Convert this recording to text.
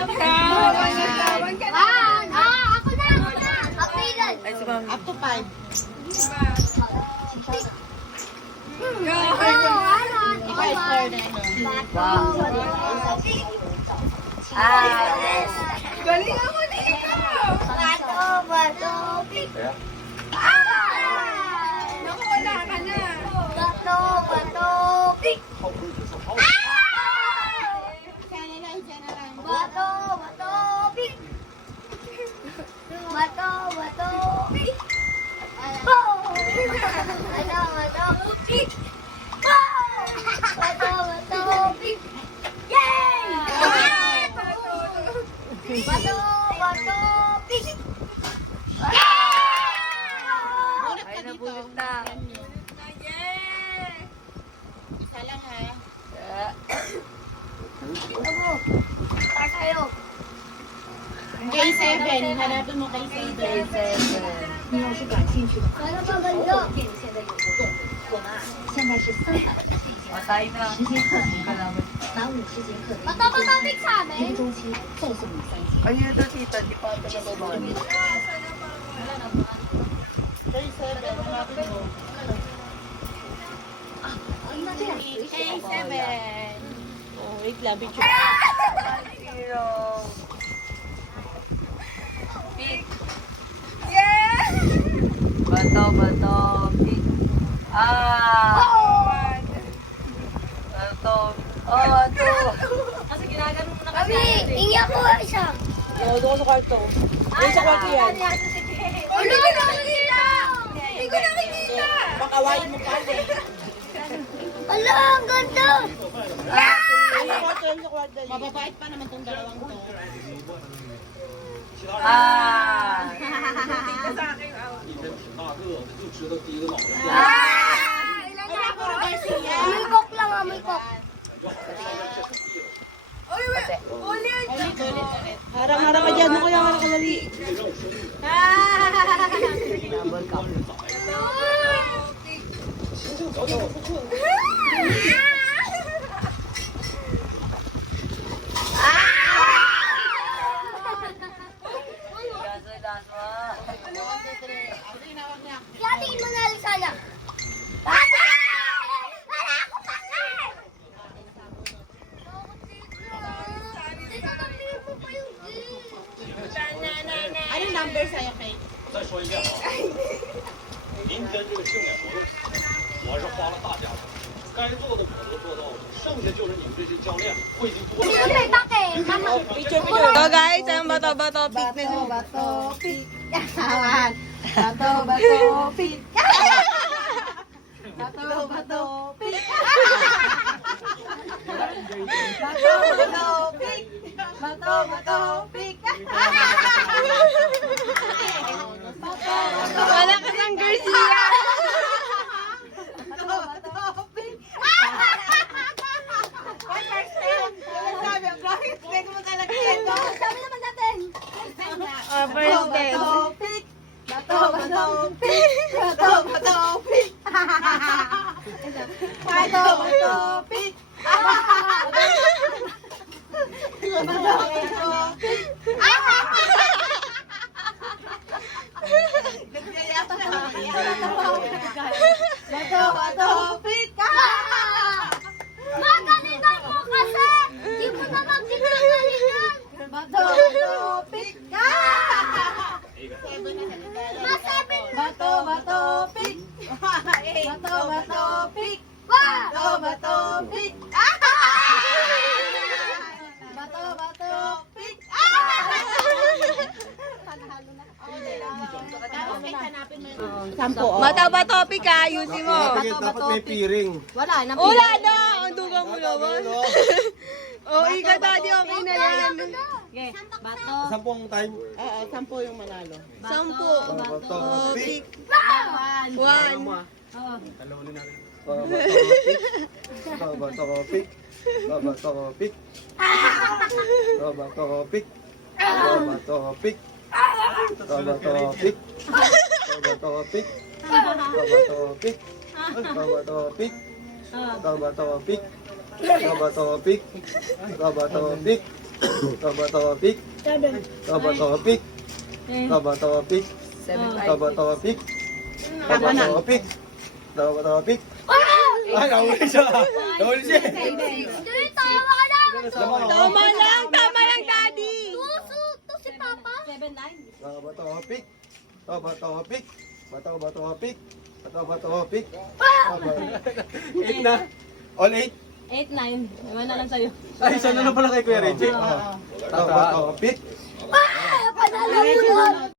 Ako na. Apilan. Up to 5. Ikaw score na yun. Galing ako dito! Bato, pig. Naku, wala ka na. Bato, pig. Bato, pig. Bato, pig. Bato, pig. Bato, pig. Yay! Bato, pig. Ulit ka dito. Isa lang ha. Ito mo. Tayo. K7. Hanapin mo K7. Para maganda. Patay na. Matapatapik sa amin. Ano yun ito, tita? Di pa ito nababali. K7. Hanapin mo. K7. Oh, wait lang. Picture. Zero. Pig. Yeah! Bato, pig. Bato. Oh, bato. Kasi ginagano mo na kasi. Kami, ingya ko isa. Doon sa kwarto. Doon sa kwarto yan. Hindi ko nakikita! Hindi ko nakikita! Pakawain mo pa. Ala, ang ganda. Doon sa kwarto yan sa kwarto. Mababait pa naman tong dalawang to. Amilkok lang, amilkok. Ulit. Harang-harang ka dyan. Ano kaya harang ka dali? Double cup. Yatiin mo na Alisana. Anong number sa'yo, Kay? 再说一遍啊，明天这个庆典活动，我是花了大价钱，该做的我都做到了，剩下就是你们这些教练会已经多了。 May bakit? Mama. Picture. So guys, ang bato, pig. Bato, pig. Yaman. Bato, pig. Bato, pig. Bato, pig. Wala ka ng Garcia. Bato, pig. Sabi, bakit? Pwede mo talaga ito. Sabi naman natin. First day. Bato, pig. Bato, pig. Bato, pig. Bato, pig. Bato, pig. Magalitan mo kasi. Di mo na magkikagalitan. Bato, pig. Masabit. Bato, pig. Bato, pig. Wow! Bato, pig. Bato, pig. Sampo, oh. Mata topic ka, ayusin mo. Dapat may piring. Wala na. Wala na! Ang dugang mo naman. Oh, ika daddy, okay na yan. Okay. Bato. Sampung time. Oo, 10 yung manalo. 10. Bato. Topic. One. 1. Talawin natin. Bato pig. Bato pig. Bato pig. Bato pig. Bato pig. Bato pig. Bato pig. Bato pig. Bato pig. Bato pig. Bato pig. Taba topic. Taba topic. Taba topic. 7-5. Taba topic. Taba topic. Taba topic. Ay, nahuli siya. Nahuli siya. Hindi, tawa lang. Tama lang, Daddy. To si Papa. Taba topic. Taba topic. Taba topic. Taba topic. 8 na. All 8. 8-9. Ewan na lang sa'yo. Ay, isa na lang pala kay Kuya Reggie. Taba topic. Panalo mo yun.